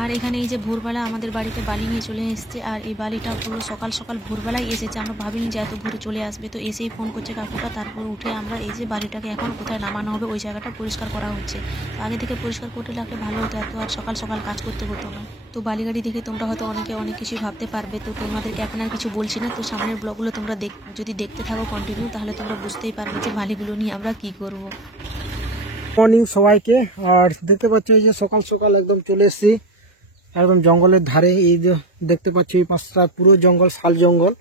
আর এখানে এই যে ভোরবেলা আমাদের বাড়িতে বালি নিয়ে চলে এসেছে, আর এই বালিটা পুরো সকাল সকাল ভোরবেলায় এসেছে। আমরা ভাবিনি যে এত ভোরে চলে আসবে, তো এসেই ফোন করছে কাকুটা। তারপর উঠে আমরা এই যে বালিটাকে এখন কোথায় নামানো হবে ওই জায়গাটা পরিষ্কার করা হচ্ছে। তো আগে থেকে পরিষ্কার করতে লাগলে ভালো হতো, এত আর সকাল সকাল কাজ করতে হতো না। তো বালি গাড়ি দেখে তোমরা হয়তো অনেকে অনেক কিছু ভাবতে পারবে, তো তোমাদেরকে এখন আর কিছু বলছি না। তো সামনের ব্লগগুলো তোমরা যদি দেখতে থাকো কন্টিনিউ, তাহলে তোমরা বুঝতেই পারবে যে বালিগুলো নিয়ে আমরা কি করব। মর্নিং সবাইকে। আর দেখতে পাচ্ছ এই যে সকাল সকাল একদম চলে এসেছি একদম জঙ্গলের ধারে। এই যে দেখতে পাচ্ছি এই পাশটা পুরো জঙ্গল, শাল জঙ্গল।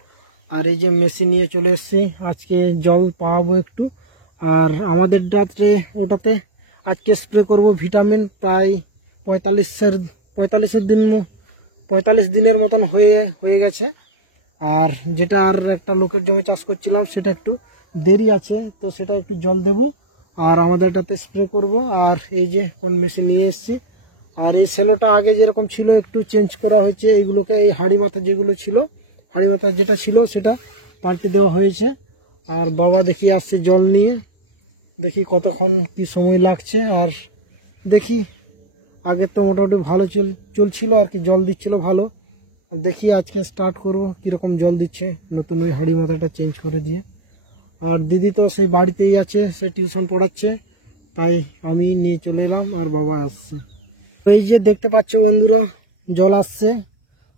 আর এই যে মেশিন নিয়ে চলে এসেছি, আজকে জল পাওয়াবো একটু। আর আমাদের ওটাতে আজকে স্প্রে করব ভিটামিন। প্রায় 45 দিনের মতন হয়ে গেছে। আর যেটা আর একটা লোকের জমি চাষ করছিলাম সেটা একটু দেরি আছে, তো সেটা একটু জল দেবো আর আমাদের এটাতে স্প্রে করব। আর এই যে কোন মেশিন নিয়ে এসেছি। আর এই সেলোটা আগে যেরকম ছিল একটু চেঞ্জ করা হয়েছে, এইগুলোকে এই হাড়ি মাথা যেগুলো ছিল, হাড়ি মাথা যেটা ছিল সেটা পাল্টে দেওয়া হয়েছে। আর বাবা দেখি আসছে জল নিয়ে, দেখি কতক্ষণ কি সময় লাগছে। আর দেখি আগে তো মোটামুটি ভালো চলছিল আর কি, জল দিচ্ছিল ভালো। দেখি আজকে স্টার্ট করব কিরকম জল দিচ্ছে নতুন ওই হাড়ি মাথাটা চেঞ্জ করে দিয়ে। আর দিদি তো সেই বাড়িতেই আছে, সে টিউশন পড়াচ্ছে, তাই আমি নিয়ে চলে এলাম আর বাবা আসছে। এই যে দেখতে পাচ্ছ বন্ধুরা জল আসছে,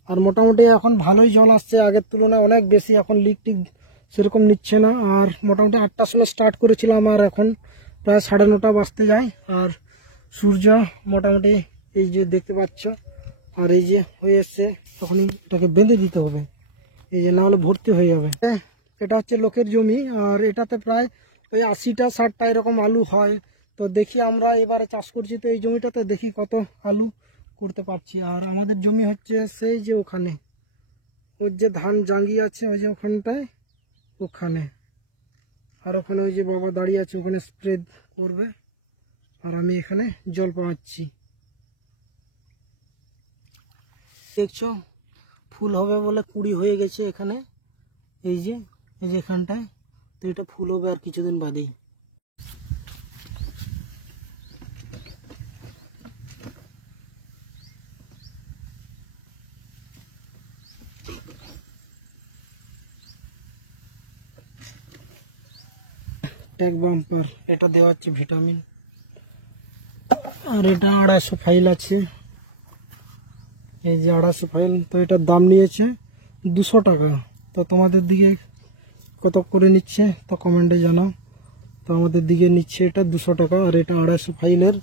আর মোটামুটি এখন ভালোই জল আসছে, আগের তুলনায় অনেক বেশি। এখন লিক টিক সেরকম নিচ্ছে না। আর মোটামুটি 8টার সময় স্টার্ট করেছিলাম, আর এখন প্রায় 9:30 বাজতে যায়। আর সূর্য মোটামুটি এই যে দেখতে পাচ্ছ, আর এই যে হয়ে এসছে, তখনই এটাকে বেঁধে দিতে হবে, এই যে না হলে ভর্তি হয়ে যাবে। এটা হচ্ছে লোকের জমি, আর এটাতে প্রায় ওই 80টা 60টা এরকম আলু হয়। তো দেখি আমরা এবারে চাষ করছি, তো এই জমিটাতে দেখি কত আলু করতে পারছি। আর আমাদের জমি হচ্ছে সেই যে ওখানে ওর যে ধান জাঙ্গি আছে ওই যে ওখানটায়, ওখানে। আর ওখানে ওই যে বাবা দাঁড়িয়ে আছে, ওখানে স্প্রে করবে, আর আমি এখানে জল পাচ্ছি। দেখছো ফুল হবে বলে কুড়ি হয়ে গেছে এখানে, এই যে এখানটায়। তো এটা ফুল হবে আর কিছুদিন বাদেই। ট্যাগ বাম্পার এটা দেওয়া হচ্ছে ভিটামিন। আর এটা 250 ফাইল আছে, এই যে 250 ফাইল। তো এটার দাম নিয়েছে 200 টাকা। তো তোমাদের দিকে কত করে নিচ্ছে তো কমেন্টে জানাও। তো আমাদের দিকে নিচ্ছে এটা 200 টাকা। আর এটা 250 ফাইলের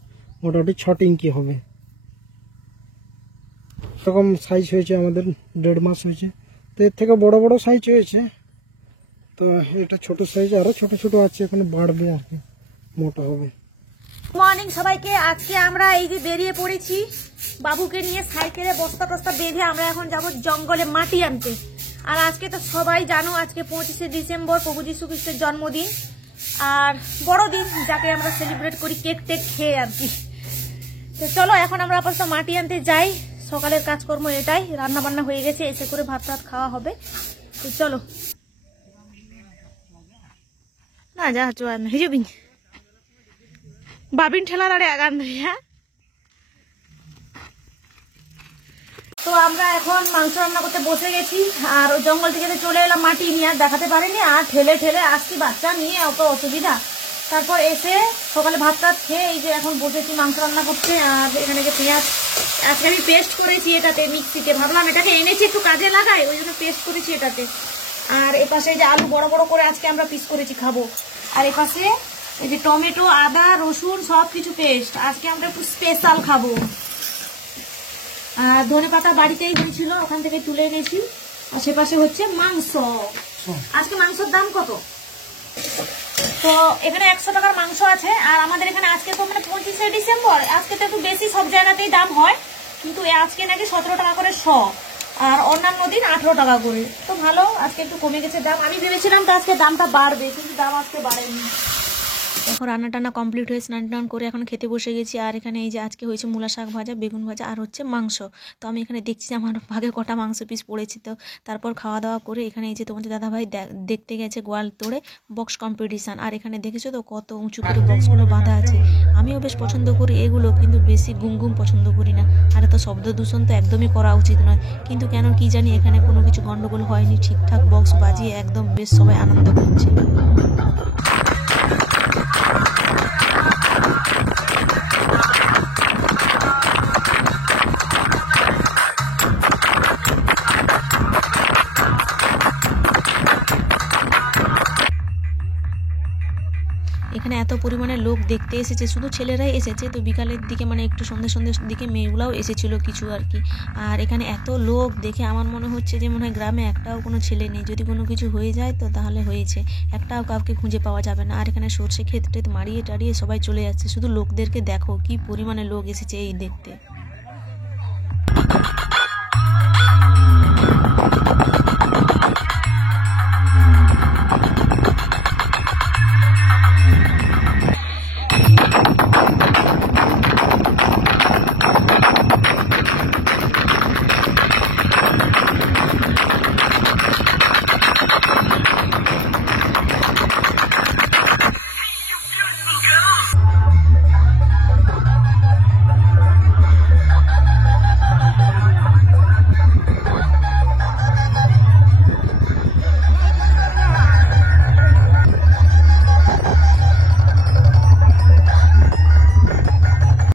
মোটামুটি 6 টিঙ্কি হবে। এরকম সাইজ হয়েছে আমাদের, 1.5 মাস হয়েছে। তো এর থেকে বড় বড় সাইজ হয়েছে, তো এটা ছোট সাইজ, আরো ছোট ছোট আছে, এখানে বাড়বে আর কি, মোটা হবে। মর্নিং সবাইকে। আজকে আমরা এই যে বেরিয়ে পড়েছি বাবুকে নিয়ে, সাইকেলে বস্তা টস্তা বেঁধে আমরা এখন যাব জঙ্গলে মাটি আনতে। আর আজকে তো সবাই জানো আজকে 25শে ডিসেম্বর প্রভু যীশু খ্রিস্টের জন্মদিন, আর বড়দিন যাকে আমরা সেলিব্রেট করি কেক টেক খেয়ে আর কি। তো চলো এখন আমরা আপাতত মাটি আনতে যাই। সকালের কাজকর্ম এটাই, রান্না বান্না হয়ে গেছে, এসে করে ভাত টাত খাওয়া হবে। তো চলো না যা চুয়ান হিজুবিন বাবিন ঠেলা দাঁড়ে আগান। হ্যাঁ, তো আমরা এখন মাংস রান্না করতে বসে গেছি। আর ওই জঙ্গল থেকে চলে এলাম মাটি নিয়ে, আর দেখাতে পারিনি, আর ঠেলে ঠেলে আসছি বাচ্চা নিয়ে, অত অসুবিধা। তারপর এসে সকালে ভাত টাত খেয়ে এই যে এখন বসেছি মাংস রান্না করতে। আর এখানে যে পেঁয়াজ আজকে আমি পেস্ট করেছি এটাতে, মিক্সিতে, ভাবলাম এটাকে এনেছি একটু কাজে লাগাই, ওই জন্য পেস্ট করেছি এটাতে। আর এপাশে যে আলু বড় বড় করে আজকে আমরা পিস করেছি খাবো। আর এপাশে এই যে টমেটো, আদা, রসুন সব কিছু পেস্ট, আজকে আমরা একটু স্পেশাল খাবো। আর ধনে পাতা বাড়িতেই হয়েছিল, ওখান থেকে তুলে এনেছি। আর সে পাশে হচ্ছে মাংস। আজকে মাংসের দাম কত? তো এখানে 100 টাকার মাংস আছে। আর আমাদের এখানে আজকে তো মানে 25শে ডিসেম্বর, আজকে তো একটু বেশি সব জায়গাতেই দাম হয়, কিন্তু আজকে নাকি 17 টাকা করে শ, আর অন্যান্য দিন 18 টাকা করে। তো ভালো, আজকে একটু কমে গেছে দাম। আমি ভেবেছিলাম তো আজকে দামটা বাড়বে, কিন্তু দাম আজকে বাড়েনি। এখন রান্না টান্না কমপ্লিট হয়ে স্নান টান করে এখন খেতে বসে গেছি। আর এখানে এই যে আজকে হয়েছে মূলা শাক ভাজা, বেগুন ভাজা, আর হচ্ছে মাংস। তো আমি এখানে দেখছি যে আমার ভাগে কটা মাংস পিস পড়েছে। তো তারপর খাওয়া দাওয়া করে এখানে এই যে তোমাদের দাদাভাই দেখতে গেছে গোয়াল তোড়ে বক্স কম্পিটিশান। আর এখানে দেখেছো তো কত উঁচু করে বক্সগুলো বাঁধা আছে। আমিও বেশ পছন্দ করি এগুলো, কিন্তু বেশি গুম গুম পছন্দ করি না। আর শব্দ দূষণ তো একদমই করা উচিত নয়, কিন্তু কেন কি জানি এখানে কোনো কিছু গন্ডগোল হয়নি, ঠিকঠাক বক্স বাজিয়ে একদম বেশ সবাই আনন্দ করছে। এখানে এত পরিমাণে লোক দেখতে এসেছে, শুধু ছেলেরাই এসেছে, তো বিকালের দিকে মানে একটু সন্ধ্যের দিকে মেয়েগুলাও এসেছিল কিছু আর কি। আর এখানে এত লোক দেখে আমার মনে হচ্ছে যে মনে হয় গ্রামে একটাও কোনো ছেলে নেই, যদি কোনো কিছু হয়ে যায় তো তাহলে হয়েছে, একটাও কাউকে খুঁজে পাওয়া যাবে না। আর এখানে সর্ষে ক্ষেত টেত মারিয়ে টাড়িয়ে সবাই চলে যাচ্ছে, শুধু লোকদেরকে দেখো কি পরিমাণে লোক এসেছে এই দেখতে।